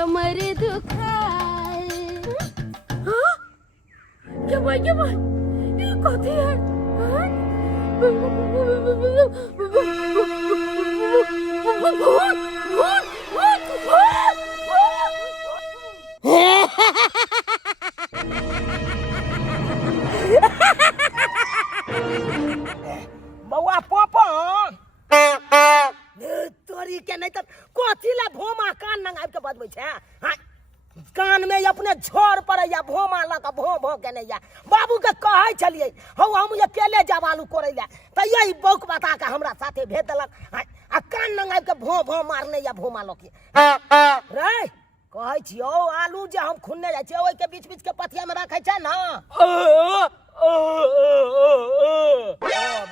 कमर दुखाए। हाँ? क्या भाई ये कथी है? हाँ? बउआ पोपो तोरी के नहीं तो कथी ला भोमा कान नंगाब के बजबै छै। हाँ? कान में अपने झोर पड़ैया भोमा ला के भो भो के नहीं बाबू के कहै छलिए हौ हम अकेले जाब आलू कोड़ै ला त यही बौक बता के हमरा साथे भेज देलक। आ कान नंगाब के भो भो मारने या भोमा लोग रे कहै छियौ आलू जे हम खुन्ने जाइ छियै ओइ के बीच बीच के पथिया में रखै छै ना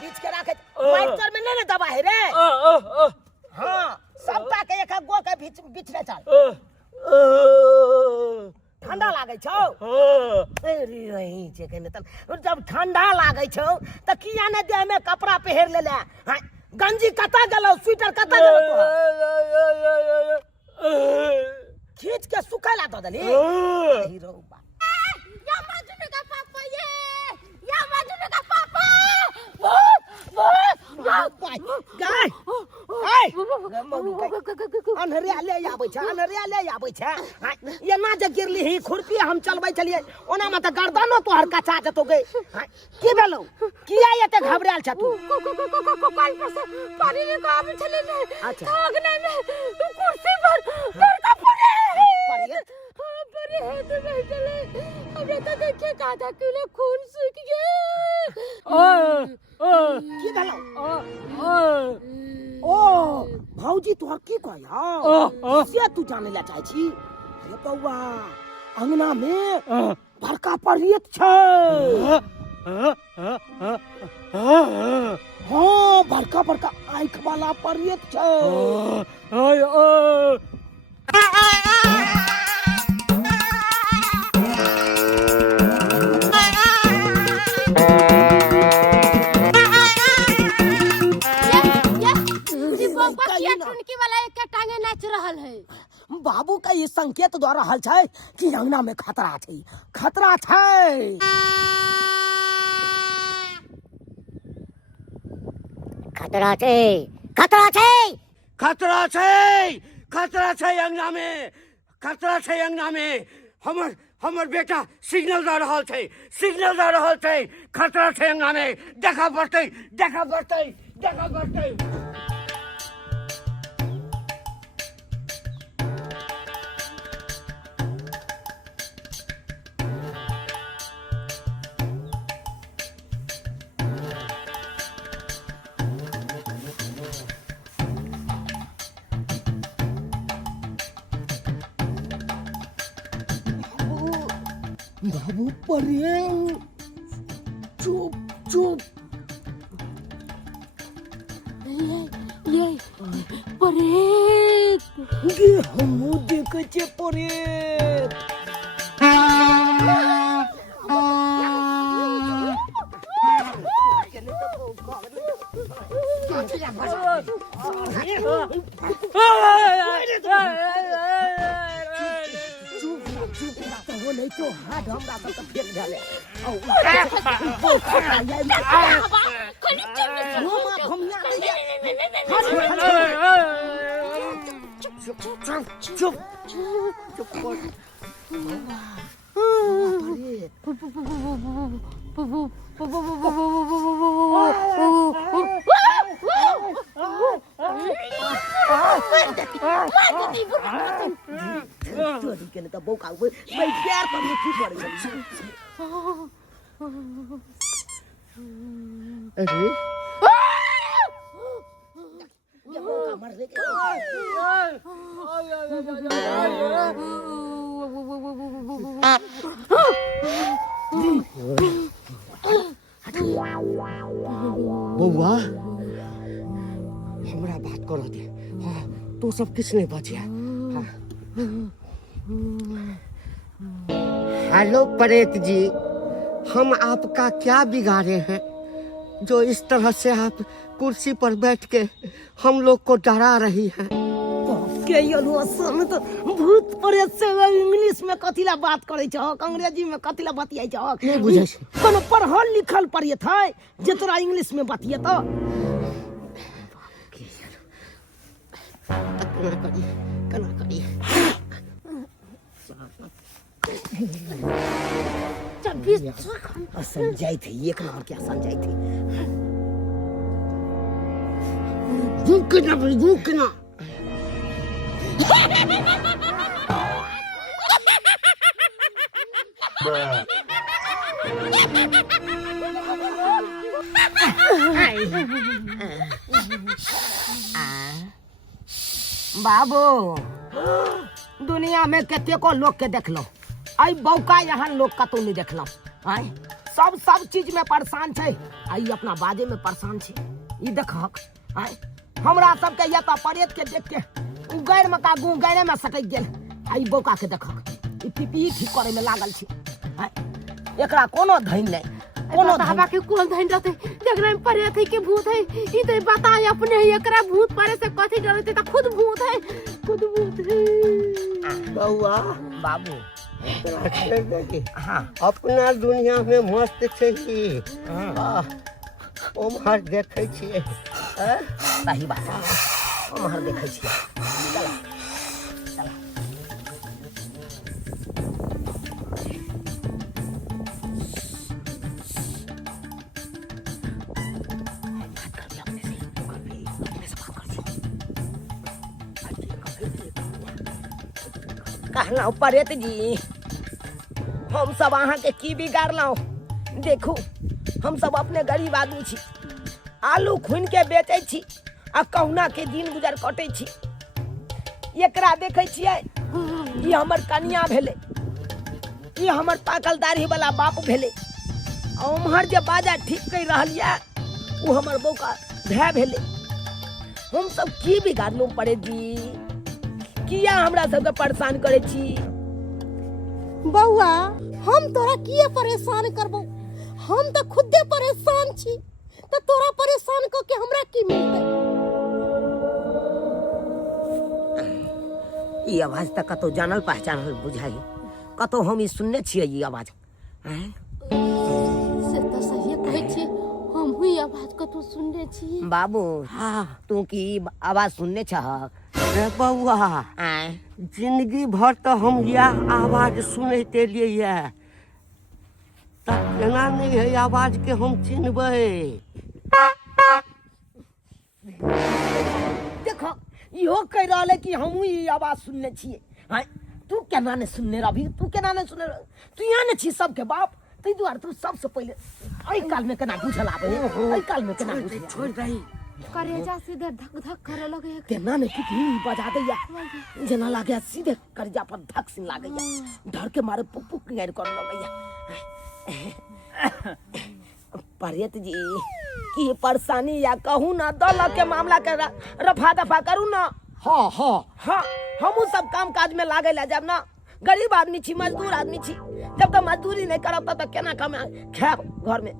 बीच के रखे फाइटर में नहीं दबा है रे। हाँ सबटा के एक गो के बीच बीच में चल ठंडा लागे छौ। अरे रही छै कने त जब ठंडा लागे छौ त किया ने देह में कपड़ा पहिर ले ले। गंजी कता गेलो स्वेटर कता गेलो खींच के सुखाला दो दली हीरो बा या मजनू का पापा या मजनू का पापा गाय अनहरिया ले आबै छै एना जे गिरली ही खुरपी हम चलबै छलिए ओना में त गर्दनो तोहर कचा जतो गई की भेलौ किया एते घबराल छ तू पानी पर से पानी निकाल चले ने थगने में कुर्सी पर का पड़े है तो नहीं चले हमने तो देखे आधा किलो खून सूख गया। की भेलौ ओ भौजी तोहर की कहया से तू जाने ला चाहे छी। अरे बौआ अंगना में बड़का परियत छै। हाँ बड़का बड़का आँख वाला परियत छै। बाबू का ये संकेत दे रहल छै कि अंगना में खतरा छै खतरा छै। खतरा छै खतरा छै खतरा छै खतरा छै अंगना में खतरा छै अंगना में हमर बेटा सिग्नल दे रहल छै खतरा छै अंगना में देखा पड़तै। बाबू परे चुप चुप ये परे गे हमू देखे छे परे नहीं तो हाथ हमरा सब के फेंक डाले Kena tak bau kau, baik biar kau mesti buat ini. Aduh. Ya bau kamar ni. बउआ हमरा बात कर दे। हाँ तो सब किस नहीं बचिया। हेलो परेत जी, हम आपका क्या बिगाड़े हैं जो इस तरह से आप कुर्सी पर बैठ के हम लोग को डरा रही हैं। के यलो सन तो भूत प्रेत से इंग्लिश में कथिला बात करे छ अंग्रेजी में कथिला बतियाई छ नहीं बुझै छै कोनो पढ़ल लिखल पढ़ियत है जे तोरा इंग्लिश में बतियत केना करी समझाई थे एक नंबर क्या समझाई थे दुखना बाबू दुनिया में कतेको लोग के देखलो आई बौका यहाँ लोग कतौ नहीं देखलो आई सब चीज में परेशान छे आई अपना बाजे में परेशान छे ई देखक आई हमरा सब के या परेत के देख के गैर में का गु गैरे में सटक गेल आई बौका के देखक ई पीपी ठीक करे में लागल छे आई एकरा कोनो धैन नहीं कोनो धाबा के कोन धैन रहते जकरा में परेत है के भूत है ई तो बता अपने ही एकरा भूत परे से कथि डरते त खुद भूत है बउआ बाबू हाँ अपना दुनिया में मस्त छै ओम्हर देखै छियै सही बात है ओम्हर देखै छियै चला चला कहना परेत जी हम सब अहाँ के की बिगाड़लौ देखू हम सब अपने गरीब आदमी छी आलू खुन के बेचै छी आ कहुना के दिन गुजर कटै छी एकरा देखै छियै ई हमर कनिया भेलै ई हमर पाकल दाढ़ी वाला बाप भेलै उम्हर जे बाजा ठीक कर रहल ये उ हमर बौका भाई भेलै हम सब की बिगाड़लौ परेत जी किया हमरा सबके परेशान करे छी बउआ हम तोरा किए परेशान करबो हम तो खुदे परेशान छी तो तोरा परेशान क के हमरा की मिलतै ई आवाज तक कतौ जानल पहचानल बुझाई कतौ हम ई सुनने छियै ई आवाज से तो सही कहै छी हम हुई आवाज को तू सुनने छी बाबू हाँ तू की आवाज सुनने छह रे बउआ जिंदगी भर तो हम यह आवाज सुनते लिए तब केना नहीं है आवाज के हम चिन्हबै देखो इहो कह रहले कि हम ई आवाज सुनने छियै हां तू केना ने सुनने रहबी तू केना ने सुनने तू यहाँ ने छी सबके बाप तै दुआरे तू सबसे पहले आई काल में केना बुझल आबे आई काल में केना बुझल छोड़ दही करेजा सीधे धक धक करे लगे केना ने कितनी बजा दैया जना लागे सीधे करजा पर धक सिन लागैया डर के मारे पुक पुक गैर कर लगैया परेत जी की परेशानी या कहूँ ना दल के मामला के रफा दफा करू ना हाँ हाँ हाँ हमू सब काम काज में लागे ला जब ना गरीब आदमी छी मजदूर आदमी छी जब तक मजदूरी नहीं करब तब तक केना कम खाब घर में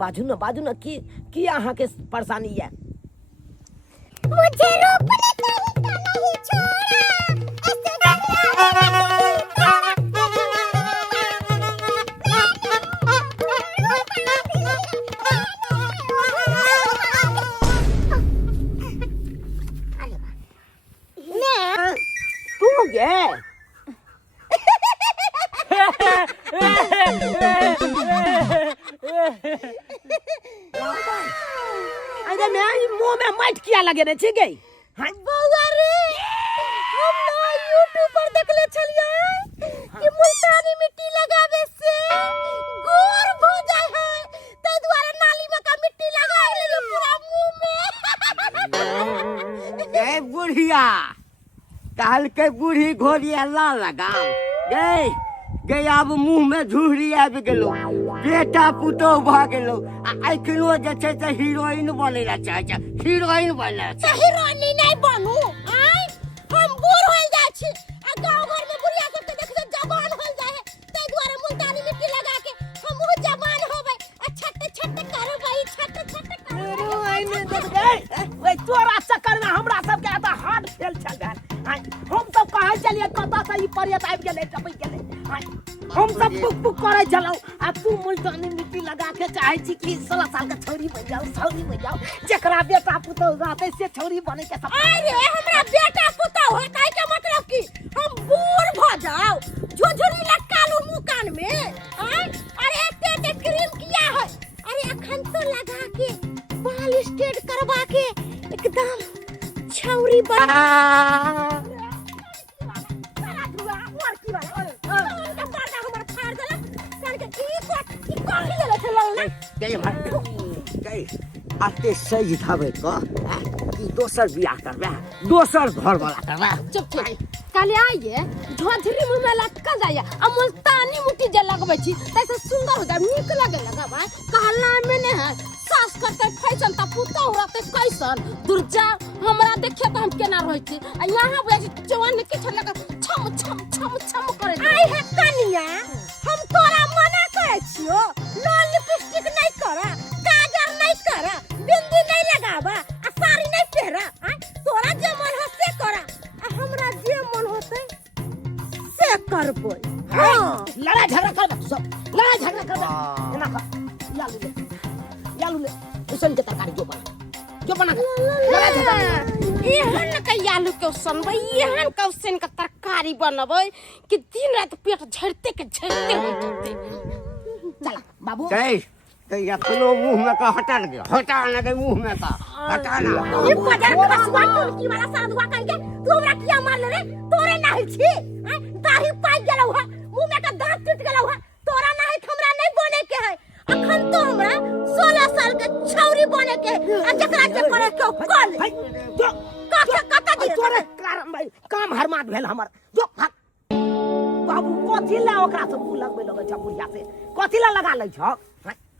बाजू ना की अहाँ के परेशानी है मुझे रोकने का नहीं छोड़ा तू गे अरे मैं मुंह में मट किया लगे ने छी गई बउआ रे हम ना YouTube पर देखले छलिए कि मुल्तानी मिट्टी लगावे से गोर हो जाय है तै द्वारा नाली में का मिट्टी लगा लेलो पूरा मुंह में ए बुढ़िया काल के बूढ़ी घोड़िया ला लगाम गई गई अब मुंह में झुहरी आबि गेलो बेटा पुतो भ गेलो आ अखनो जे छै से हीरोइन बनै ला चाहे छै हीरोइन बनै छै हीरोइन नहीं बनू आई हम बूढ़ होल जाय छी आ गांव घर में बुढ़िया सब के देख से जवान होल जाय है तै द्वारा मुल्तानी मिट्टी लगा के हम वो जवान होबै आ छट छट करबै छट छट करबै हीरोइन गई ओए तोरा चक्कर में हमरा सब के आता हार्ट पड़िया त आबि गेलै टपै गेलै हम सब पुक पुक करे चलौ आ तू मुल्तानी मिट्टी लगा के चाहे छी कि 16 साल के छोरी बन जाओ छौरी बन जाओ जेकरा बेटा पुतौ रहते से छोरी बने के सब अरे हमरा बेटा पुतौ है काहे के मतलब कि हम बूढ़ भ जाओ झुझुरी लटका लूं मुंह कान में अरे एते क्रीम किया है अरे अखन तो लगा के बाल स्ट्रेट करवा के एकदम छौरी बना आते सही थावे को कि दोसर बियाह करबे दोसर घर वाला करबे चुप चुप काले आइए झोझरी मुंह में लटका जाइए आ मुल्तानी मुट्ठी जे लगबै छी तैसे सुंदर हो जाए नीक लगे लगबा कहला में ने है सास करते फैशन त पुतो रहते कैसन दुर्जा हमरा देखिए त हम केना रहै छी आ यहां बुझै छी जवान के छ लगा छम छम छम छम करे आई है कनिया हम तोरा मना करे छियो लाल लिपस्टिक नहीं करा काजल नहीं करा बिंदी नहीं लगावा आ साड़ी नहीं पहरा तोरा जे मन हो से करा आ हमरा जे मन होते से करबो हां लड़ा झगड़ा कर सब लड़ा झगड़ा कर एना कर यालू ले उसन के तरकारी जो बना लड़ा झगड़ा एहन के आलू के सनबै एहन के उसन के तरकारी बनबै कि दिन रात पेट झड़ते के झड़ते होते चला बाबू कई अपनो मुंह में का हटा ना के मुंह में का हटा ना ये बाजार खसवा टुलकी वाला साधुआ कह के तू हमरा किया मार ले तोरे नाही छी दाढ़ी पाक गेलौ है मुंह में का दांत टूट गेलौ है तोरा नाही हमरा नहीं बने के है अखन तो हमरा 16 साल के छौरी बने के आ जकरा जे करे के कर जो कता दी तोरे कारण भाई काम हरमाट भेल हमर जो बाबू कथि ला ओकरा से मुंह लगबै लगै छ बुढ़िया से कथि ला लगा लै छ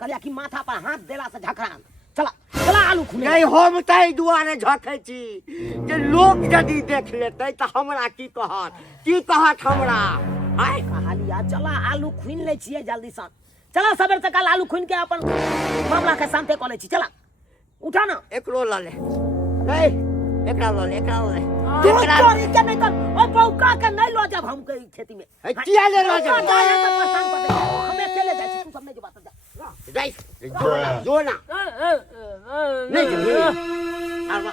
कहलिया कि माथा पर हाथ देला से झखरान चला आलू खुने नहीं हम तै दुआरे झखै छी जे लोग यदि देख लेतै त हमरा की कहत हमरा आय कहलिया चला आलू खुइन लै छियै जल्दी सन चला सवेर से कल आलू खुइन के अपन मामला के शांति क लै छी चला उठा ना एकरो ल ले एकरा ल ले तू चोरी के नहीं कर ओ बौका के नहीं लो जब हम कई खेती में किया ले लो जब हमें अकेले जाय छी तू सब नहीं जो बात जा जाई जो ना नहीं जो आवा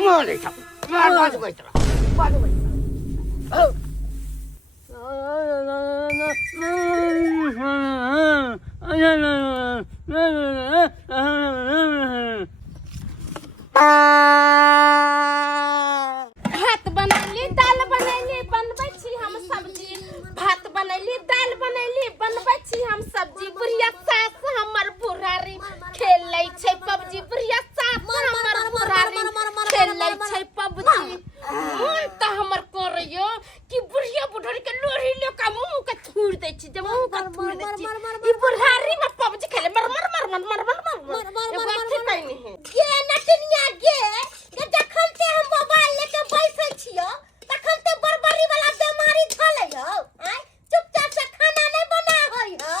मोले छ मार बाज बैठ भात बनैली दाल बनैली बनबै छी हम सब्जी भात बनैली दाल बनैली बनबै छी हम सब्जी बुढ़िया सास हमर बुढ़ारी खेलै छै पबजी बुढ़िया सास हमर बुढ़ारी खेलै छै पबजी मन त हमर करैयो कि बुढ़िया बुढ़ारी के लोरी ले का मुंह के थूर दै छी जब मुंह के थूर दै छी ई बुढ़ारी में पबजी खेले मर मर मर मर मर मर मर ए बात ठीक नहीं है के नटनिया गे जखन ते हम मोबाइल लेके बैसल छियो तखन ते बरबरी वाला बीमारी धले हो चुपचाप से खाना नहीं बना होई हो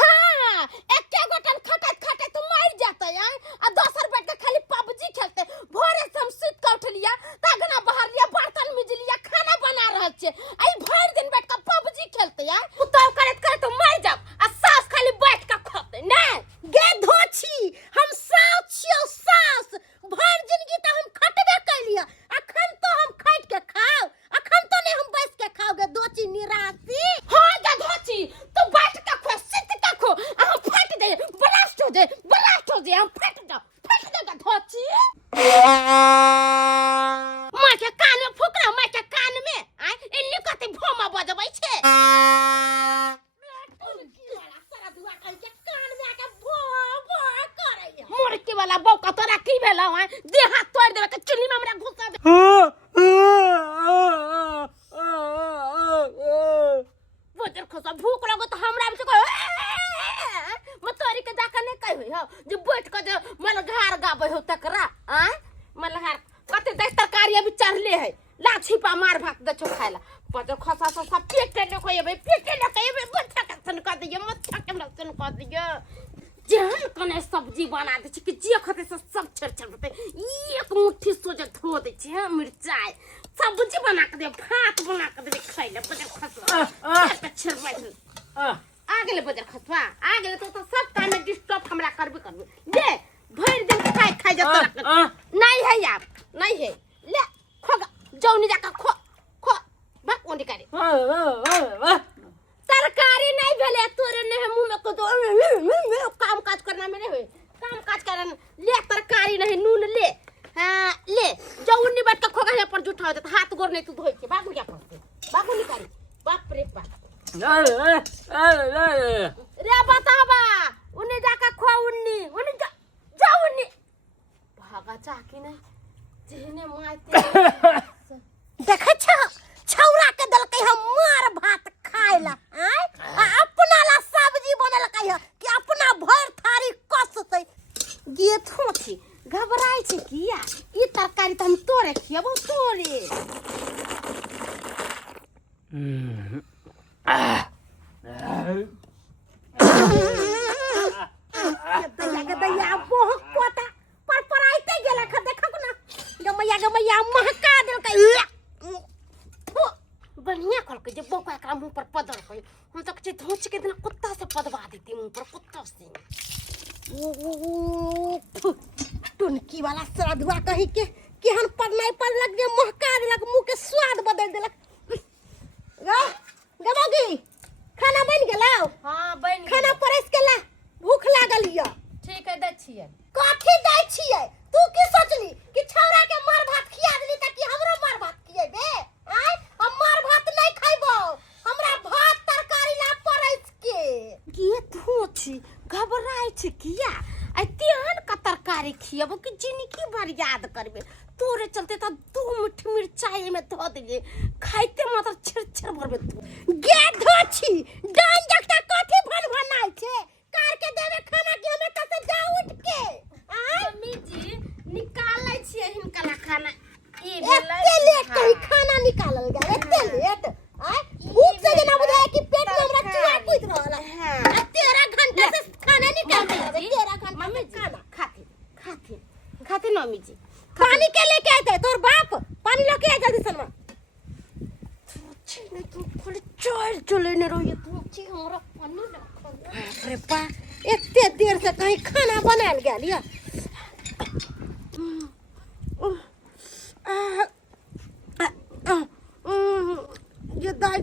हां एके गोटन खटत तो मर जाते हैं आ दोसर बैठ के खाली पबजी खेलते भोरे से हम सुत के उठलिया तगना बहार लिया बर्तन मिज लिया खाना बना रहल छे आई भर दिन बैठ के पबजी खेलते हैं उताव करत तो मर जाब आ सास खाली बैठ के खाते ना गे धोछी हम सास छियो सास भर जिंदगी त हम खटबे कैलिया अखन तो हम खट के खाओ अखन तो नहीं हम बैठ के खाओगे दोची निरासी हां जा धोची तू बैठ के खो सिट के खो आ हम फट जाए ब्लास्ट हो जाए हम फट जा धोची मां के कान में फुकरा मां के कान में इन्ने कते भोमा बजबै छे मुर्की वाला बौका तोरा की भेलौ देह हाथ तोड़ देबे त चुल्ली में हमरा घुसा दे बोझर खोसा भूख लगो तो हमरा से कह मतोरी के जाकर नहीं कहबै हो जे बैठ के जे मलघार गाबै हो तकरा मलघार कते दस तरकारी अभी चढ़ले है ला छिपा मार भात दे छो खाइला बोझर खोसा सब पेटे न कोइबे बच्चा के सन कर दियो मच्छा के सन कर दियो जहन कने सब्जी बना दे छी कि जे खते से सब छर होते एक मुट्ठी सोजे धो दे छी मिरचाई सब्जी बना के दे भात बना के दे खाइले बजर खसवा अच्छा बैठ आगे ले बजर खसवा आगे ले तो सब काम में डिस्टर्ब हमरा करबे दे भर दिन खाई जाता नहीं है यार नहीं है ले खोगा जौनी जाका खो बक ओंडी करे तरकारी नहीं भेले तोरे ने मुंह में को दो काम काज करना में नहीं होए काम काज करन ले तरकारी नहीं नून ले हां ले जौनी बात का खोगा हे पर जुठा होत हाथ गोर नहीं तू धोई के बागु क्या करते बागु नहीं करे बाप रे बाप रे बताबा उन्ने जाका खो उन्नी उन्ने जा उन्नी भागा चाकी नहीं जेने माइते देखे छौरा के दल के हम मार भात खाइला आय अपना ला सब्जी बनल कहियो कि अपना भर थारी कस से गे थोथी घबराई छे किया ई तरकारी त हम तोरे खियबो तोरे गदैया बहुत कोता पर आइते गेला ख देखक ना गमैया महका दल के बढ़िया कल के जब बोका एकरा मुंह पर पदर होय हम तक जे धोच के दिन कुत्ता से पदवा देती मुंह पर कुत्ता से टुनकी वाला श्राद्धवा कही के केहन पर नहीं पर लग जे महका देलक मुंह के स्वाद बदल देलक गबोगी खाना बन गेलौ हां बन खाना परस के ला भूख लागल य ठीक है दै छियै कथि दै छियै तू की सोचली कि छौरा के मार भात खिया देली ताकि हमरो मार भात खियेबे आय हम मार भात नहीं खाइबो हमरा भात तरकारी ला परस के गे थोथी घबराई छे किया आई तेहन का तरकारी खियबो कि जिनकी बार याद करबे तोरे चलते त 2 मुट्ठी मिर्चाई में धो दिए खाइते मात्र छर भरबे तू गे धोछी डान जकता कथि भन भनाई छे कार के देवे खाना कि हमें कसे जा उठ के मम्मी जी निकालै छियै हिनका ला खाना ई एते लेट कहीं खाना निकालल गया एते लेट आय भूख से ना बुझाए कि पेट में हमरा चूहा कुद रहल है 13 घंटा से खाना निकाल दे 13 घंटा मम्मी जी खाना खाते मम्मी जी पानी के लेके आते तोर बाप पानी लेके आ जल्दी सनमा छीने तू खोले चले ने रहिए तू छी हमरा पानी ना अरे बा एते देर से कहीं खाना बनाल गेल या ये दाई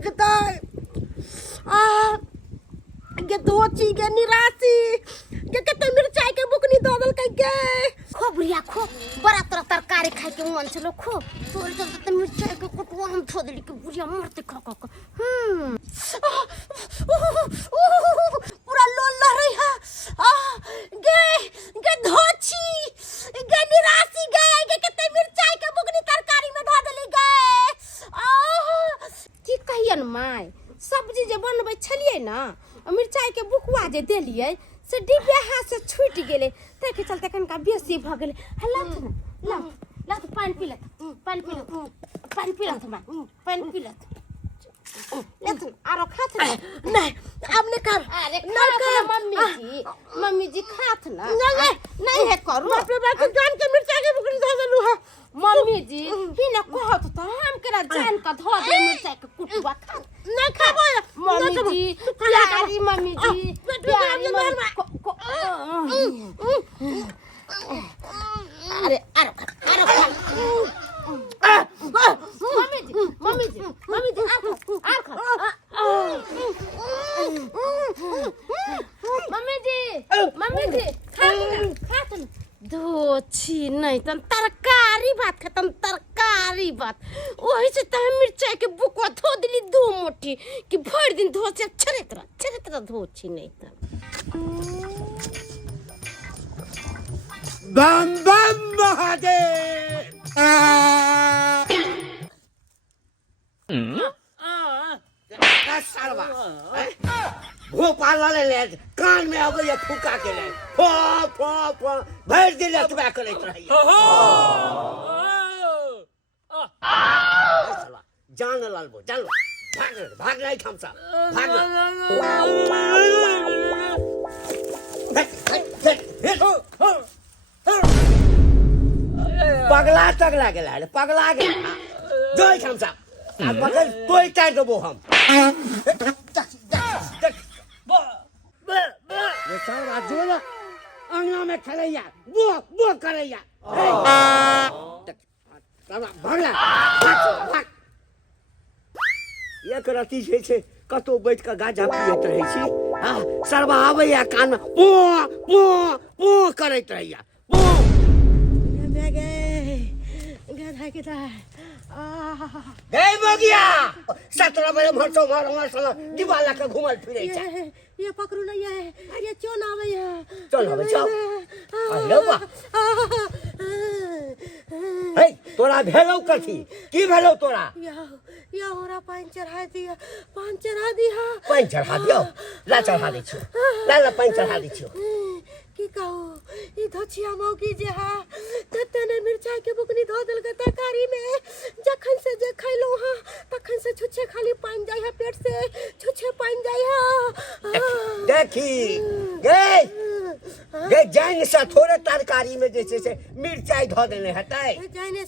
ये धोची के निराशी के कते मिर्चाई के बुकनी ददल के गे खो बुढ़िया खो बड़ा तरह तरकारी खाए के मन चलो खो तोरे चलते त मिर्चाई के कुटवा हम धो देली के बुढ़िया मरते खा पूरा लोल रही है गे धोची गे निराशी गे कते मिर्चाई के बुकनी तरकारी में धो देली गे की कहियन माय सब्जी जे बनबै छलिए ना मिर्चाई के बुकवा जे देलिए से डिब्बे हाथ से छूट गेले ते के चलते कनका बेसी भ गेले हल्ला ला तो पानी पी ले पानी पी ले पानी पी ले ले तू आरो खात ना नहीं अब नहीं कर अरे खा मम्मी जी खात ना नहीं है करू बाप रे बाप जान के मिर्चाई के बुकनी धो देलु है मम्मी जी ही ना कहत त हम केरा जान का धो दे मिर्चाई के कुटवा खा ना खाबो मम्मी जी प्यारी मम्मी जी प्यारी मम्मी अरे मम्मी जी मम्मी जी खा दोछी नहीं तन तरकारी भात खतम तरकारी भात वही से त मिर्चाई के बुकवा धो दिली 2 मुट्ठी कि भर दिन धो से छरेतरा धोछी नहीं त बम बम महादेव सालवा भोपाल ले कान में आगे ये फूका के ले फो भर दिन तुबा करत रही सालवा जान लालबो जान भाग नहीं थमसा भाग पगला गेला जोई हमसा आ बगल तोय टाइट देबो हम ये सारा जोला अंगना में खलैया वो करैया भगला भाग एक रती छै कतो बैठ के गाजा पियत रहै छी हां सरबा आबैया कान में पो करैत रहैया पो गधा के ता गई बगिया 17 बजे भरसो मार दिवाला के घुमल फिरै छै ये पकड़ू नहीं है ये चोन आवे है चल हवे चल हेलो बा हे तोरा भेलौ कथी की भेलौ तोरा या हमरा पानी चढ़ा दिया पानी चढ़ा दियो ला चढ़ा दै छियो ला पानी चढ़ा दै छियो की कहू ई धछिया मौकी जे हा ततने मिर्चाई के बुकनी धो देल के तरकारी में जखन से जे खैलो हां तखन से छुछे खाली पानी जाय है पेट से छुछे पानी जाय है देखी गे जाने से थोड़े तरकारी में जैसे से मिर्चाई धो देने हटाए जाने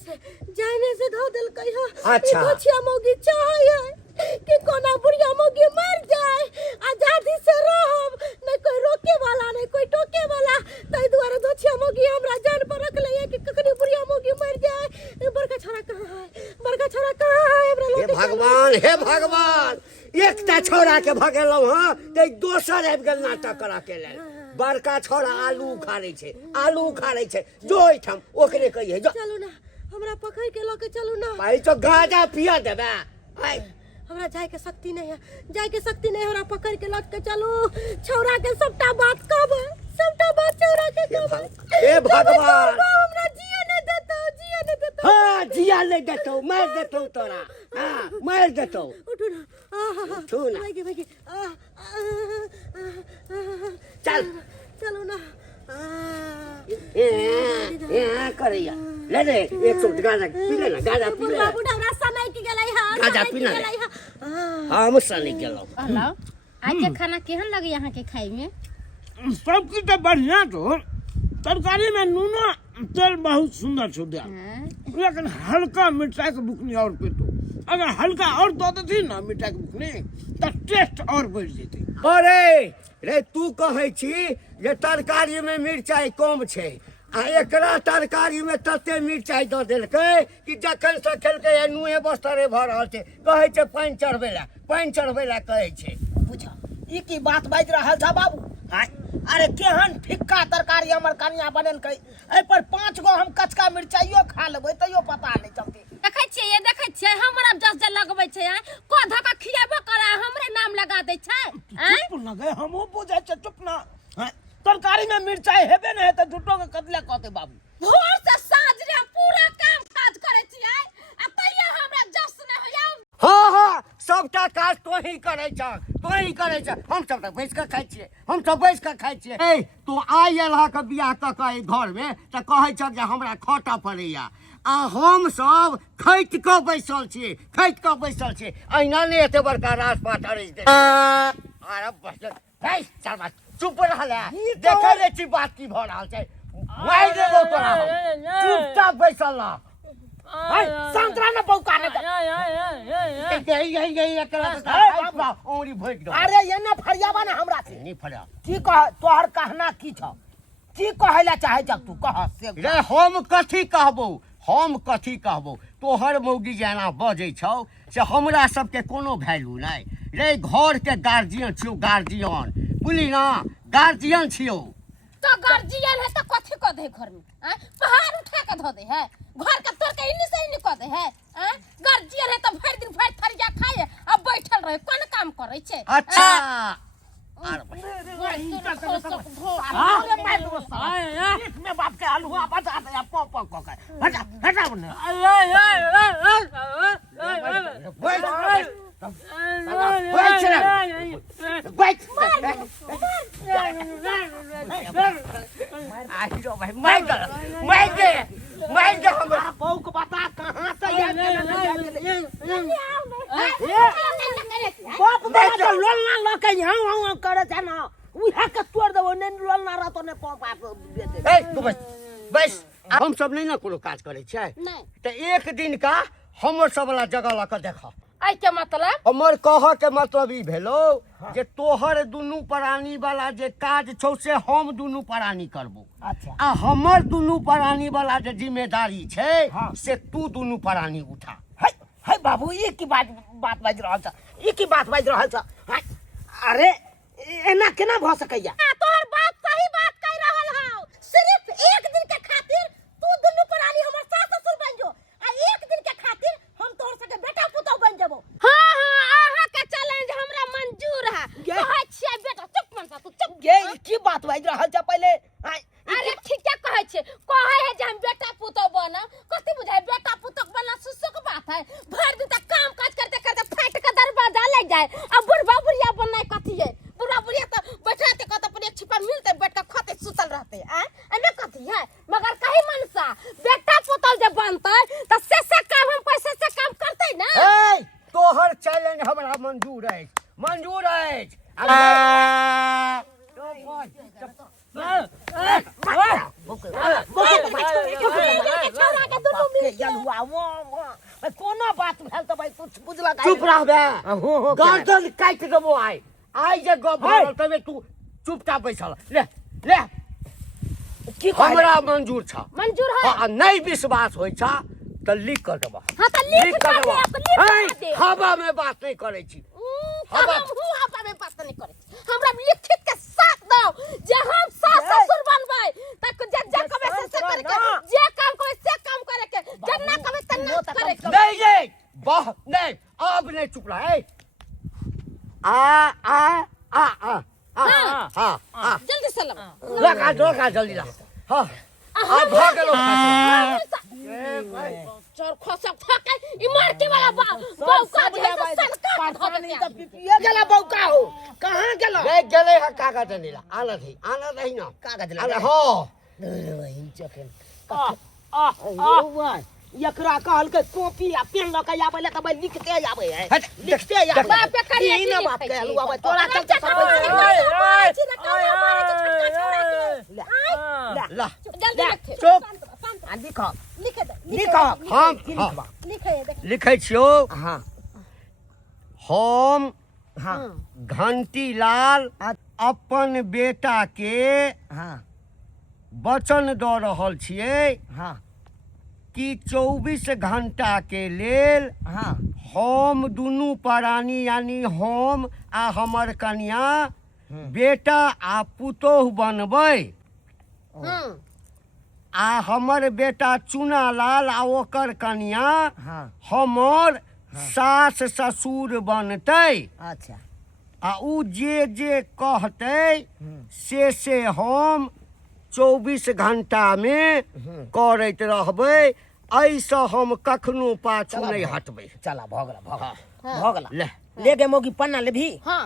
से धो देल कई है अच्छा धछिया मौकी चाहे कि कोना बुढ़िया मौगी मर जाए आजादी से रहब नहीं कोई रोके वाला नहीं कोई टोके वाला तई द्वारा धछिया मौगी हमरा जान पर रख ले कि कखनी बुढ़िया मौगी मर जाए बड़का छोरा कहां है हमरा हे भगवान एकटा छोरा के भगेलौ हां ते दोसर आबि गेल नाटक करा के ले बड़का छोरा आलू उखाड़ै छै जो एठाम ओकरे कहिए चलू ना हमरा पकड़ के ल के चलू ना भाई तो गाजा पिया देबे आइ हमरा जाय के शक्ति नहीं है हमरा पकड़ के लट के चलू छौरा के सबटा बात कहब छौरा के कहब हे भगवान हमरा जिया न देतो हां जिया ले देतो मार देतो तोरा हां मार देतो उठू ना भागी चलो ना करैया ले 100 गाजा पी ले ना गाजा पी ले बुढ़ा रास्ता नहीं के गेलै हा गाजा पी ले हम सनी गेलौ हेलो आज के खाना केहन लगे यहाँ के खाई में सब की तो बढ़िया तो तरकारी में नूना तेल बहुत सुंदर सुधा लेकिन हल्का मिर्चाई के बुकनी और पे तो अगर हल्का और दो देती ना मिर्चाई के बुकनी तो टेस्ट और बढ़ जेती अरे रे तू कहै छी जे तरकारी में मिर्चाई कम छै आ एकरा तरकारी में तते मिर्चाई दऽ देलकै कि जखन से खेलकै नुए बस्तरे भऽ रहल छै कहै छै पानि चढ़बै ला कहै छै बुझ ई की बात बाजि रहल छ बाबू अरे केहन फिक्का तरकारी हमर कनिया बनेलकै एहि पर 5 गो हम कचका मिर्चाइयो खा लेबै तैयो पता नहीं चलतै देखै छियै हमरा जस जे लगबै छै को धका खियाबो करे हमरे नाम लगा दै छै चुप न गए हमो बुझै छै चुप ना तरकारी में मिर्चाई हेबे नहीं है तो झूठो के कतले कहते बाबू भोर से साँझ रे पूरा काम काज करे छियै आ तैया हमरा जस न होया हाँ सबटा काज तोही करै छ हम सब बैस के खाइ छियै ए तो आइ एलहा के बियाह क के घर में त कहै छ जे हमरा खटा पड़ैया आ हम सब खैट के बैसल छी अहिना ने एते बड़का राजपाट अरैज दे अरे बस चल चुप रहल है देखै ले छी बात की भ रहल छै मारि देबो तोरा चुपचाप बैसल रह संतरा न पौका ने ओरी भोग दो अरे ये न फरियाबा ना हमरा से नहीं फरिया की कह तोहर कहना की छ की कहैला चाहे छ तू कह से रे हम कथी कहबो तोहर मौगी जेना बजै छौ से हमरा सबके कोनो वैल्यू नहीं रे घर के गार्जियन छियो बुझली ना गार्जियन छियो तो गार्जियन है तो कथी क दे घर में पहाड़ उठा के धो दे है घर के तोर के इन्नी से इन्नी क दे है गार्जियन है तो भर दिन भर थरिया खाए अब बैठल रहे कोन काम करे छे अच्छा में बाप के हलवा बजा दे पो हटा पौक बता कहां से बाप बेटा लोलना लके हां करे छ ना उहा के तोड़ देबो ने लोलना रहतो ने पाप ए तू बस हम सब नहीं ना कोनो काज करे छै नहीं त एक दिन का हमर सब वाला जगह ला के देखा। आई के मतलब हमर कह के मतलब ई भेलो जे तोहर दुनू प्राणी वाला जे काज छौ से हम दुनू प्राणी करबो। अच्छा आ हमर दुनू प्राणी वाला जे जिम्मेदारी छै से तू दुनू प्राणी उठा। है बाबू ये की बात बाज रहल छ, ये की बात बाज रहल छ। हाय, अरे एना केना भ सकैया? तोहर बाप सही बात कह रहल हौ। सिर्फ एक दिन के खातिर तू दुनू प्राणी हमर सास ससुर बन जो, आ एक दिन के खातिर हम तोहर सके बेटा पुतौ बन जबो। हां हां आहा के चैलेंज हमरा मंजूर है। कहै छियै बेटा चुप मन सा तू चुप। ये की बात बाज रहल छ पहले? हाय, अरे ठीक है कहै छै, कहै है जे हम बेटा पुतौ बना, कथि बुझाय बेटा पुतौ बना सुसुक बात है। भर दिन तक काम काज करते करते फाट के दरवाजा लग जाए। अब बुढ़वा बुढ़िया बनना कथि है? बुढ़वा बुढ़िया तो बैठाते कहते अपन एक छिपा मिलते बैठ के खाते सुतल रहते हैं। एने कथि है? मगर कहीं मनसा बेटा पुतौ जब बनतै त से काम हम पैसे से काम करतै ना। ए तोहर चैलेंज हमरा मंजूर है, मंजूर है। कोनो बात भेल त भाई कुछ बुझलक? चुप रहबे, गर्दन काट देबो। आई जे गप भरल तबे तू चुपचाप बैसल। ले ले की हमरा मंजूर छ। मंजूर है। आ नहीं विश्वास होय छ त लिख कर देबो। हां त लिख कर दे, लिख दे। हवा में बात नहीं करे छी। हवा में बात नहीं करे। हमरा लिखित के साथ दो जे हम सास ससुर बनबै त जे कबे से करे के, जे काम करे से काम करे के, जन्ना कबे तन्ना करे के। नहीं नहीं वाह नहीं अब नहीं चुप रहा है। जल्दी से लो। लगा जल्दी ला। हाँ आ भाग लो। चोर खोसक ठोके इमरती वाला बौका जे पता नहीं त पिपिए गेला बौका हो। कहां गेला? ले गेले है कागज नीला। आना थी ना कागज अरे ले। हाँ वही चकन एकरा कहल के कॉपी आ पेन ल के आबे ले त भाई लिखते आबे है। लिखते आबे। बाप पे करिए ई ना बात लिखै कहलू छी। आबे तोरा चल के सब ला जल्दी लिख। चुप आ लिख लिख दे, लिख हम लिख दे। लिखै छियो। हां हम हां घंटी लाल अपन बेटा के हां वचन दऽ रहल छियै हां कि 24 घंटा के लेल हां हम दुनू प्राणी यानी हम आ हमर कन्या बेटा आ पुतोह बनबै। आ हमर बेटा चुना लाल आ ओकर कन्या हां हमर सास ससुर बनतै। अच्छा आ उ जे कहतै से हम 24 घंटा में करैत रहबै। ऐसे हम कखनो पाछू नहीं हटबै। चला भगला भगला ले ले गे मोगी पन्ना ले भी। हां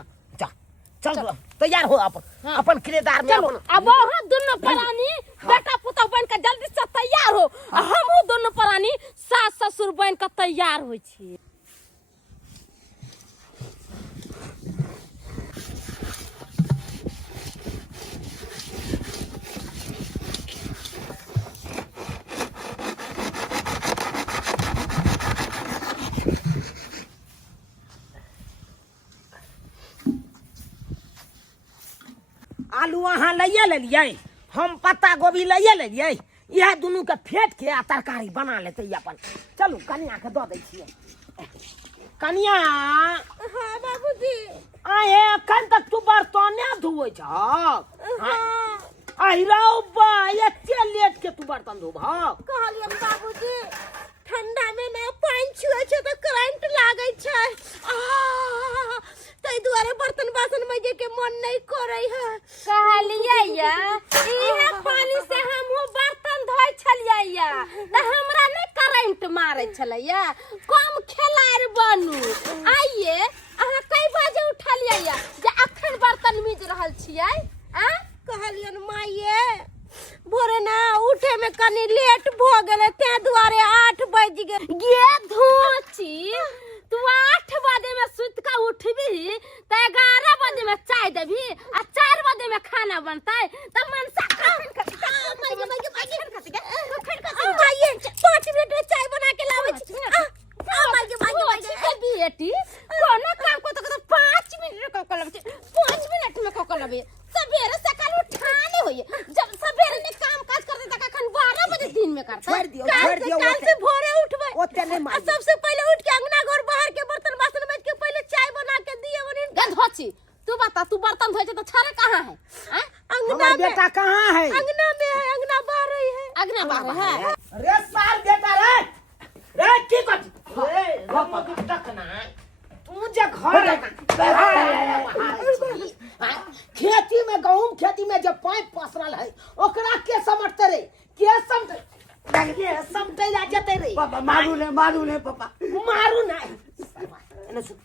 चल तैयार हो अपन किलेदार में चलो। अपन अब हम दोनों प्राणी बेटा पुतौ बन के जल्दी से तैयार हो। हम दोनों प्राणी सास ससुर बन के तैयार होई छी। आलू अहाँ लइए लेलिए, हम पत्ता गोभी लइए लेलिए। यह दुनू के फेट के आ तरकारी बना लेते अपन। चलू कन्या के दऽ दै छियै। कन्या हां बाबूजी। आए एखन तक तू बर्तने धोबै छ? अहिरौ बा एते लेट के तू बर्तन धोब? कहलियन बाबूजी ठंडा में ना पानी छुए छै त करंट लागै छै। तै दुआरे बर्तन बासन मजे के मन नहीं करे है। कहलियै या इहे पानी से हमहु बर्तन धोइ छलियै या त हमरा नै करंट मारै छलैया। कम खेलाड़ बनू। आइए अहाँ कई बजे उठलियै या जे अखन बर्तन मिज रहल छियै? कहलियन माये भोरे ना उठे में कनी लेट भ गेले ते दुआरे 8 बज गेल। गे धोची तू 8 बजे में सुत के उठबी त 11 बजे में चाय देबी आ 4 बजे में खाना बनतै त मनसा माये 5 मिनट में चाय बना के लाबै छी। नहीं आ मार सबसे पहले उठ के अंगना घर बाहर के बर्तन बासन माज के पहले चाय बना के दिए उन्हें गंधोची तू बता तू बर्तन धोए तो छारे कहाँ है हाँ? अंगना हमारा में बेटा कहाँ है अंगना में है अंगना बाहर रही है अगना बाहर है रे साल बेटा रे की कर रे टकना तू जे घर खेती में गहूम खेती में जब पाइप पसरल है ओकरा के समझते रे के समझ समझे ला जते रे पापा मारू ने पापा मारू नहीं एने सुन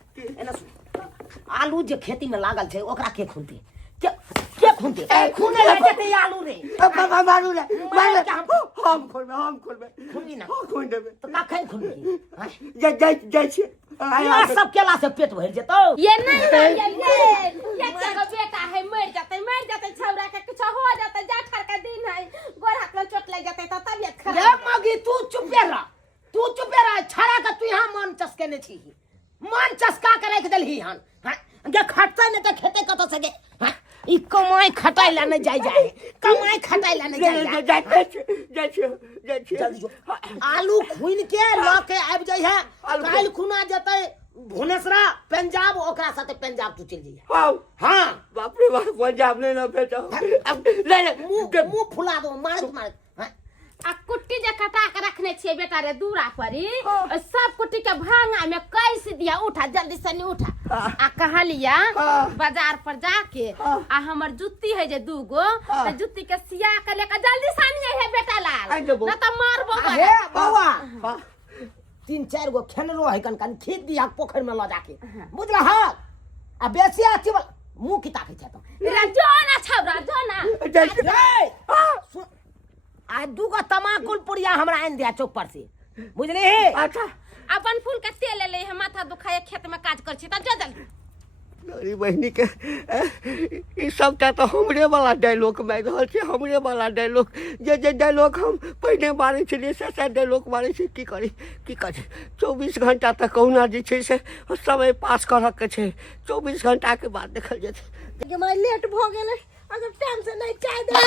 आलू जे खेती में लागल छै ओकरा के खुनते के खुनते खुने ला जते आलू रे पापा मारू ने हम खोलबे खुनी ना खोल देबे तो कखन खुनबी जाय छी या सब केला से पेट भर जेतौ ये नहीं ये का बेटा है मर जाते छौरा के कुछ हो जाते जाठर का दिन है गोर हाथ में चोट लग जाते तो तबीयत ये खराब मगी तू चुपे रह छड़ा के तू यहाँ मन चसकेने छी मन चसका के रख देलही हन जे खटते ने त खेते कत से गे ई कमाई खटाई ला नहीं जाय कमाई खटाई ला नहीं जाय छी जल्दी जो आलू खुइन के ल के आबि जाय है काल खुना जते भुवनेश्वर पंजाब ओकरा साथे पंजाब तू चल जाइए हां बाप रे बाप पंजाब नहीं ना बेटा ले मुंह फुला दो मारत आ कुट्टी जे कटा के रखने छे बेटा रे दूरा परी सब कुट्टी के भांगा में कैसे दिया उठा जल्दी से नहीं उठा आ कहा लिया बाजार पर जाके आ हमर जुत्ती है जे दूगो त जुत्ती के सिया के लेकर जल्दी सानिए है बेटा लाल ना त मारबो हे बाबा 3-4 गो खेनरो है कन खींच दिया पोखर में ल जाके बुझला हा आ बेसी आती मुंह की ताकै छै त रे जोना छौरा जोना आ दूगो तमाकुल पुड़िया हमरा आन दिया चौक पर से बुझली अच्छा अपन फूल के तेल ले ले माथा दुखाए खेत में काज कर छी त जा जल्दी गरीब बहनी के ई सबटा तो हमरे वाला डायलॉग मारि रहल छै हमरे वाला डायलॉग जे डायलॉग हम पहिने मारै छलियै से डायलॉग मारै छी की करी 24 घंटा तक कहुना जे छै से समय पास करऽ के छै 24 घंटा के बाद देखल जेतै कि मैं लेट भ गेलै अगर टाइम से नहीं चाय दे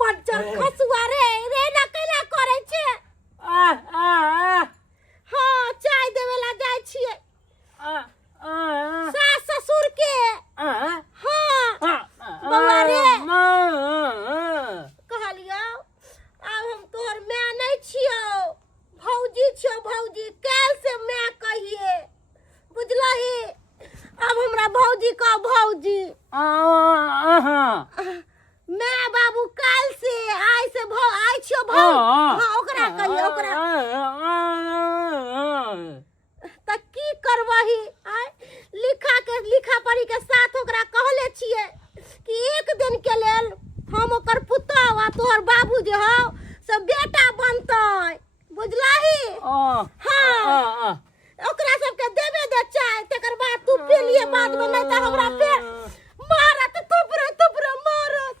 पंचर खसुआ रे ना केना करे छै हां चाय देवे ला जाय छियै सास ससुर के हां बउआ रे कहलियो अब हम तोहर माय नहीं छियो भौजी छियो भौजी काल से माय कहिए बुझलही अब हमरा भौजी का भौजी मैं बाबू काल से आइ से आइ छियो भौ हां ओकरा कहियो ओकरा त की करबही आइ लिखा पढ़ी के साथ ओकरा कहले छियै कि एक दिन के लेल हम ओकर पुतौ आ तोहर बाबू जे हौ से बेटा बनतै बुझलही हां ओकरा सबके देबे दे चाय तकर बाद तू पी लिए बाद में नहीं त हमरा फेर मारत तुपरे मारत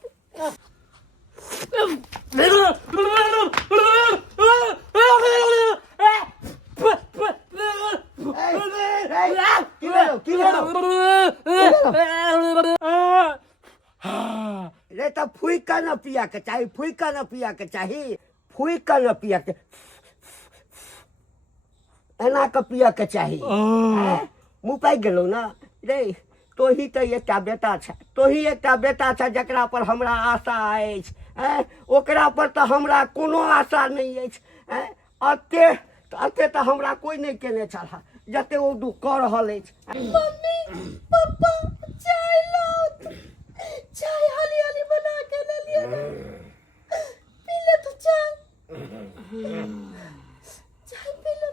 रे तो फूक का न पिया के चाही फूक का न पिया के चाही फूक का न पिया के एना के पिया के चाही मुँह पाकि गेलौ ना रे तोही तो एकटा बेटा छै तोही एकटा बेटा छै जकरा पर हमरा आशा अछि ओकरा पर तो हमरा कोनो आशा नहीं अछि अते तो हमरा कोई नहीं केने छल जते ओ दुख कऽ रहल अछि मम्मी पापा चाय लो चाय हाली बना के ले लिए पी ले तू चाय पी ले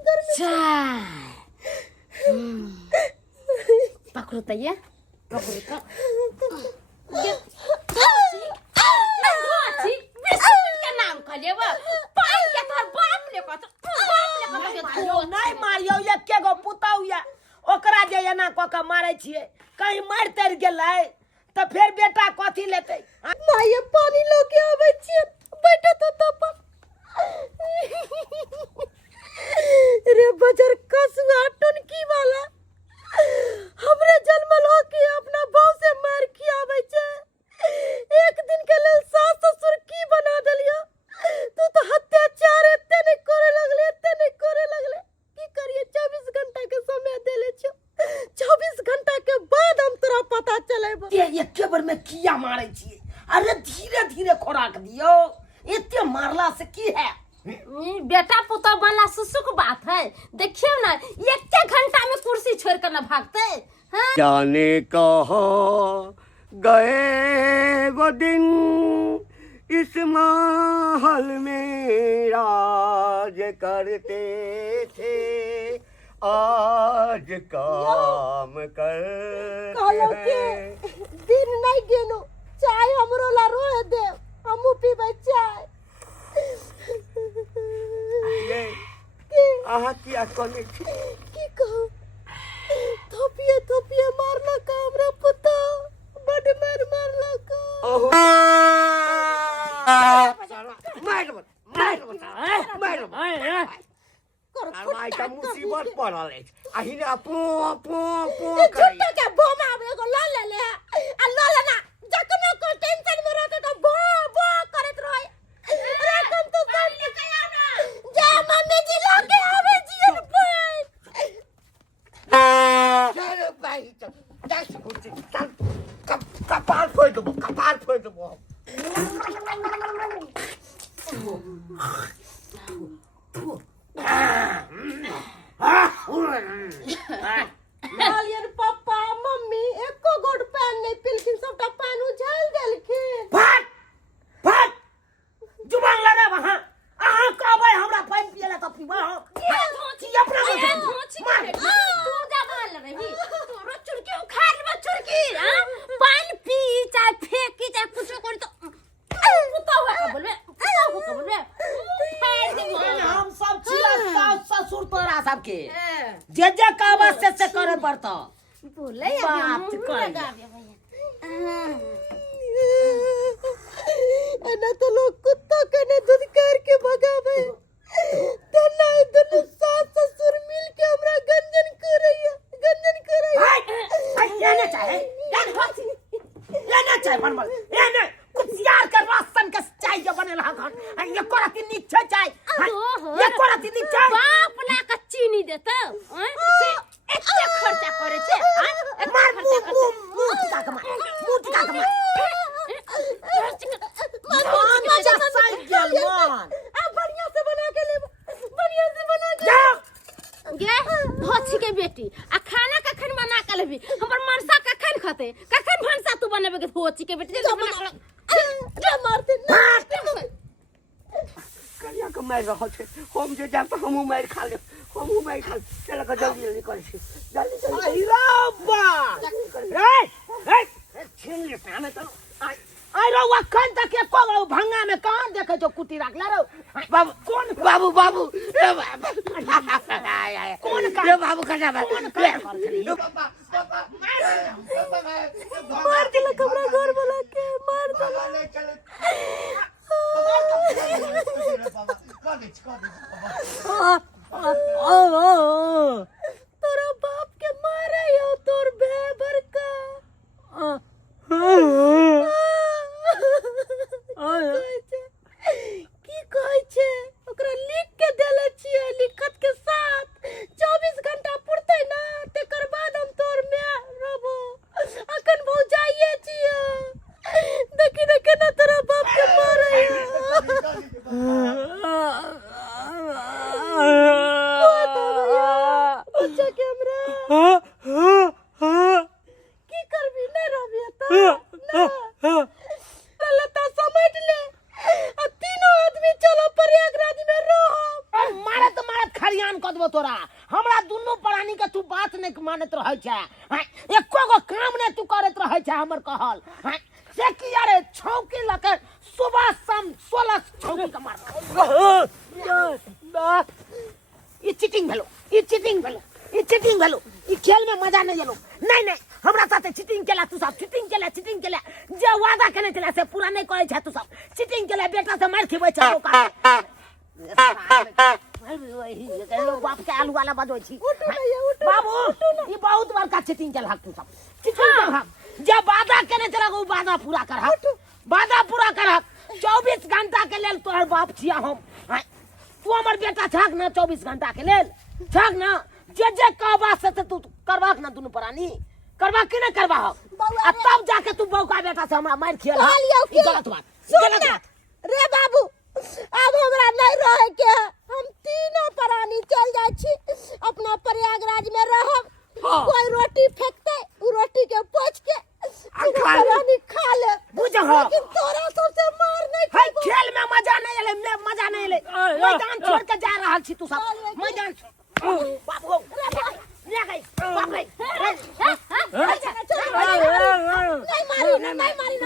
गर्मी चाय पकड़ो तैया के नाम कहले पाई के तोहर बाप ले नहीं मारियो एके गो पुतौ या ओकरा जे एना क के मारै छियै कहीं मारि तर गेलै त फेर बेटा कथी लेतै माये पानी लो के आबै छियै बैठा तो तप रे बजर कसुआ टुनकी वाला हमरे जन्मल हो के अपना भाव से मार खियाबै छै एक दिन के लेल सास ससुर की बना देलियो तू तो अत्याचार एते नहीं करे लगले अपने किया मारे छिए अरे धीरे धीरे खोराक दियो एते मारला से की है बेटा पुता बनला सुसुक बात है देखियो ना एक घंटा में कुर्सी छोड़ कर ना भागते हाँ? जाने कहाँ गए वो दिन इस महल में राज करते थे आज काम करते हैं। दिन नहीं गिनो चाय हमरो ला रोए दे हमू पीबे चाय ये आहा किया कोने की कहूं थोपिए मारला का हमरा पुता बड़ मारला का ओहो मार का मुसीबत पड़ल है अहिना पो पो पो करे झुट्टा के बोमा एगो ला ले आ ला लेना जखन को टेंशन में रह के बो बो करत रहे रकम तो सब के आना जा मम्मी जी लगे आवे जियन पे चल भाई चल दस कुछ चल कपाल फोड़ दो मालियन पापा मम्मी एको गोड़ पैन नहीं पिलखिन सबटा पैन उझल देलखिन फट फट जुबान लड़ा वहां आहा कहबै हमरा पानी पियला त पीबा अपना मार तू जबान रही तोरो चुड़की उखाड़ ले चुड़की हां पानी पी चाहे फेंकी चाहे कुछ कर तो पुता हुआ का बोलबे फेंक दे हम सब छिया सास ससुर तोरा सबके जे कहबा से करे पड़ता बोले बात कर लगावे भैया एना तो लोग कुत्ता के ने धुतकार के भगावे तना इधर सास ससुर मिल के हमरा गंजन करैया लेना चाहे बनबल एने कुछ यार के राशन के चाहिए बनेला घर ये कोराती नीचे चाय ये कोराती नीचे बाप ला का चीनी देता से एते खर्चा करे छे मार मुंह टिका के मार मान जा साइकिल मान बढ़िया से बना के ले जा गे भोची के बेटी आ खाना कखन बना के लेबी हमर मनसा कखन खते कखन भंसा तू बनेबे के भोची के बेटी जा मारते ना करिया के मार रहल छै हम जे जाब त हमहु मार खा ले चल के जल्दी करे जल्दी रब्बा ए छीन ले साने तो आई रौआ कन तक एको भंगा में कहां देखे जो कुटी राखला रो बाबू कौन बाबू ए बाबू कौन का ए बाबू कजा बा कौन का मार दिला कमरा घर वाला के मार दिला तोरा बाप के मारे यो तोर बेबर का की कहै छै ओकरा लिख के देले छियै लिखत के साथ 24 घंटा पुरतै ना तेकर बाद हम तोर में रहबो अखन बहुत जाइए छियै देखि न केना तोरा बाप के मारे अच्छा कैमरा की करबी नहीं रहबी त लता समझ ले आ तीनों आदमी चलो प्रयागराज में रहो मारत खरियान क देबो तोरा हमरा दुनु प्राणी के तू बात नहीं मानत रहै छै एको गो काम नहीं तू करत रहै छै हमर कहल से की यारे छौकी लके सुबह शाम 16 छौकी के मार ई चीटिंग भेलो ई खेल में मजा नहीं एलो नहीं हमरा साथे चीटिंग केला तू सब चीटिंग केला जे वादा केने केला से पूरा नहीं करे छै तू सब चीटिंग केला बेटा से मार खिबै छै ओका बाप के आलू वाला बजै छी बाबू ई बहुत बड़का चीटिंग केला तू सब चीटिंग केला जे वादा केने चला वो वादा पूरा कर 24 घंटा के लेल तोहर बाप छिया हम तू हमर बेटा छाक ना 24 घंटा के लेल छाक ना जे कहबा से तू करबाक ना दुनु प्राणी करवा कि नहीं करवा हो बउआ आ तब जाके तू बौका बेटा से हमरा मार खियल कहलियौ कि गलत बात सुन गलत ना, बात रे बाबू अब हमरा नहीं रहे के है। हम तीनों प्राणी चल जाय छी अपना प्रयागराज में रहब। हाँ। कोई रोटी फेंकते उ रोटी के पोछ के खा ले। प्राणी खा ले बुझ हो लेकिन तोरा सबसे मार नहीं हाय खाबो। खेल में मजा नहीं आले मजा नहीं आले मैदान छोड़ के जा रहल छी तू सब मैदान बाबू ले गई बाप रे नहीं मारी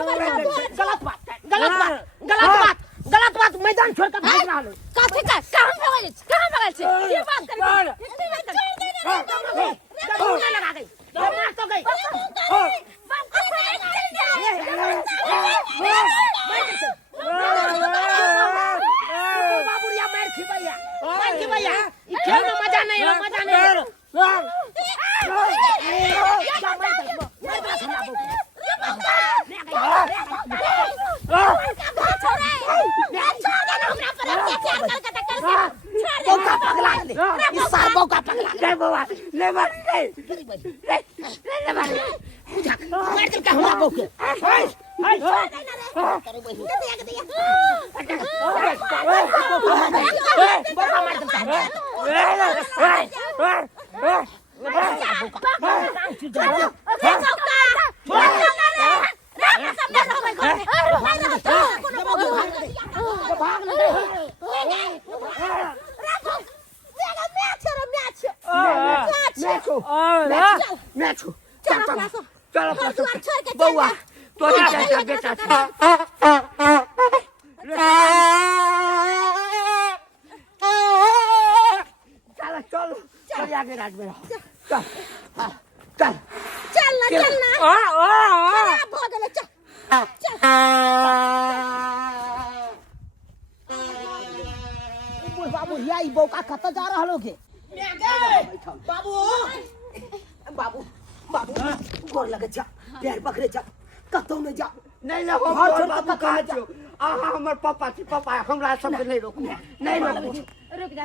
गलत बात मैदान छोड़ के भाग रहल कथी का कहां भगल छे ये बात लगा गई मार तो गई बाबूरिया मार खी भैया ई खेल में मजा नहीं है मजा नहीं ले मार बउआ तोरी चाचा बेटा चल चल प्रयागराज में रहो चल चल चलना खराब हो गेले चल बाबू या ई बौका कत जा रहल हो के बाबू बाबू बाबू गोर लगे जा पैर पकड़े जा कतौ नहीं जा नहीं ले हो घर छोड़ बाबू के कहा छो आहा हमर पापा छी पापा हमरा सब के नहीं रोकू नहीं रोकू रुक जा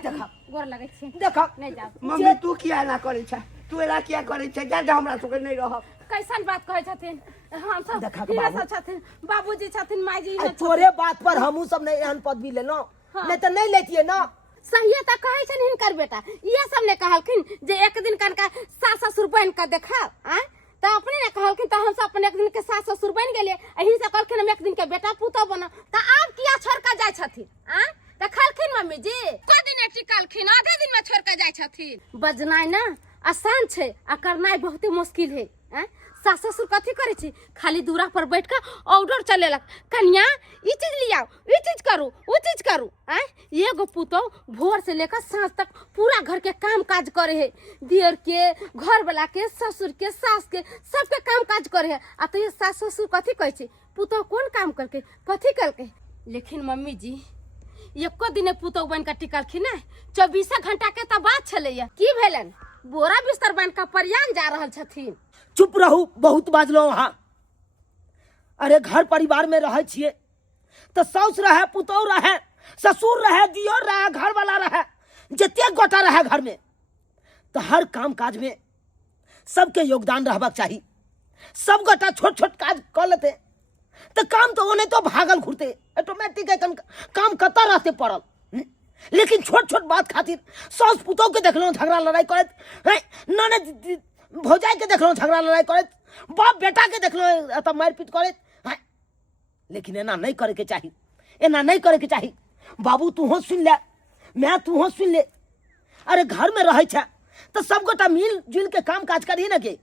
गोर लगै छे देखा नहीं जाओ मम्मी तू किया ना करे छ तू एला किया करे छ जा जा हमरा सब के नहीं रह कैसन बात कहै छथिन हम सब देखा के हीरा बाबू। सब छथिन बाबूजी छथिन मायजी आ तोरे बात पर हमहू सब नहीं एहन पदवी लेलो नहीं तो नहीं लेतिए ना सही त कहै छन हिनकर बेटा ये सब ने कहलखिन जे एक दिन कनका सास ससुर बन के देखा आ त अपने ने कहलखिन त हम सब अपन एक दिन के सास ससुर बन गेलिए एही से कहलखिन हम एक दिन के बेटा पुतौ बना त आब किया छोड़ के जाय छथिन आ त खलखिन मम्मी जी क दिन टिकलखिन आधे दिन में छोड़ के जाय छथिन बजनाय ना आसान छै आ करनाय बहुते मुश्किल है आ सास ससुर कथी करे छी खाली दूरा पर बैठ के ऑर्डर चलेलक कन्या ई चीज लियाओ ई चीज करू वो चीज करू आय एगो पुतौ भोर से लेकर सांझ तक पूरा घर के काम काज करे है दियर के घर वाला के ससुर के सास के सबके काम काज करे है आ तो ये सास ससुर कथी कहै छी पुतौ कोन काम करके कथी करके लेकिन मम्मी जी एको दिने पुतौ बन के टिकलखिन नै 24 घंटा के त बात छलैया की भेलन बोरा बिस्तर बन के प्रयाग जा रहल छथिन चुप रहू बहुत बाजलो वहाँ अरे घर परिवार में रहे छिए तो साउस रहे पुतौ रहे ससुर रहे दियोर रहे घर वाला रहे जते गोटा रहे घर में तो हर काम काज में सबके योगदान रहबाक चाहिए सब गोटा छोट छोट काज कर लेते तो काम तो ओने तो भागल घुरते ऑटोमेटिक काम कता रहते पड़ल लेकिन छोट छोट बात खातिर साउस पुतौ के देखलो झगड़ा लड़ाई करत ननद भौजाई के देखलो झगड़ा लड़ाई करत बाप बेटा के देखलो त मारपीट करत लेकिन एना नहीं करे के चाहिए एना नहीं करे के चाहिए बाबू तू हो सुन ले मैं तू हो सुन ले अरे घर में रहे छ तो सब गोटा मिल जुल के काम काज करिए ना के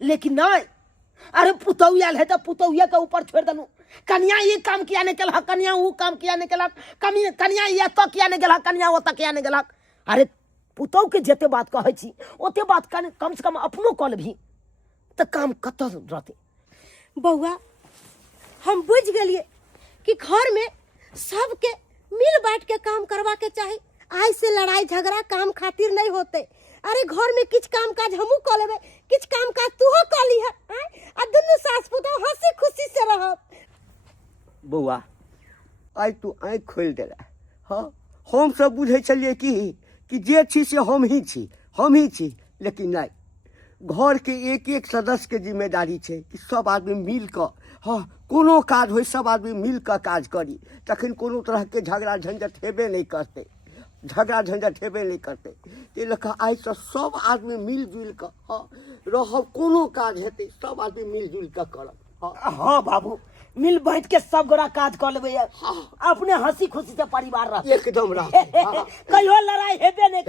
लेकिन नहीं अरे पुतौ आयल है तो पुतौया के ऊपर छोड़ दनु कन्या ये काम किया नहीं केलक कन्या वो काम किया नहीं केलक कन्या ये तो किया नहीं गेलक कन्या वो तो किया नहीं गेलक अरे पुतौ के जते बात कहै छी ओते बात कम से कम अपनो कल भी तो काम कत रहते बउआ हम बुझ गेलिए कि घर में सबके मिल बांट के काम करवा के चाही आज से लड़ाई झगड़ा काम खातिर नहीं होते अरे घर में किछ काम काज हमू क लेबे किछ काम काज तू हो क ली है आ दुनु सास पुतौ हंसी खुशी से रहब बउआ आई तू आँख खोल दे हाँ हम सब बुझे चलिए कि जे छी से हम ही छी लेकिन नहीं घर के एक एक सदस्य के जिम्मेदारी छै कि सब आदमी मिल कऽ हाँ कोनो काज होय सब आदमी मिल कऽ काज करी तखन कोनो तरह के झगड़ा झंझट हेबे नहीं करते ताहि लऽ कऽ आइसँ सब आदमी मिलजुलि कऽ हाँ रहब कोनो काज हेतै सब आदमी मिलजुलि कऽ करब हाँ बाबू मिल बैठ के सब गोरा काज कर लेबै अपने हंसी खुशी से परिवार रह एकदम रह कहियो लड़ाई हेबे नहीं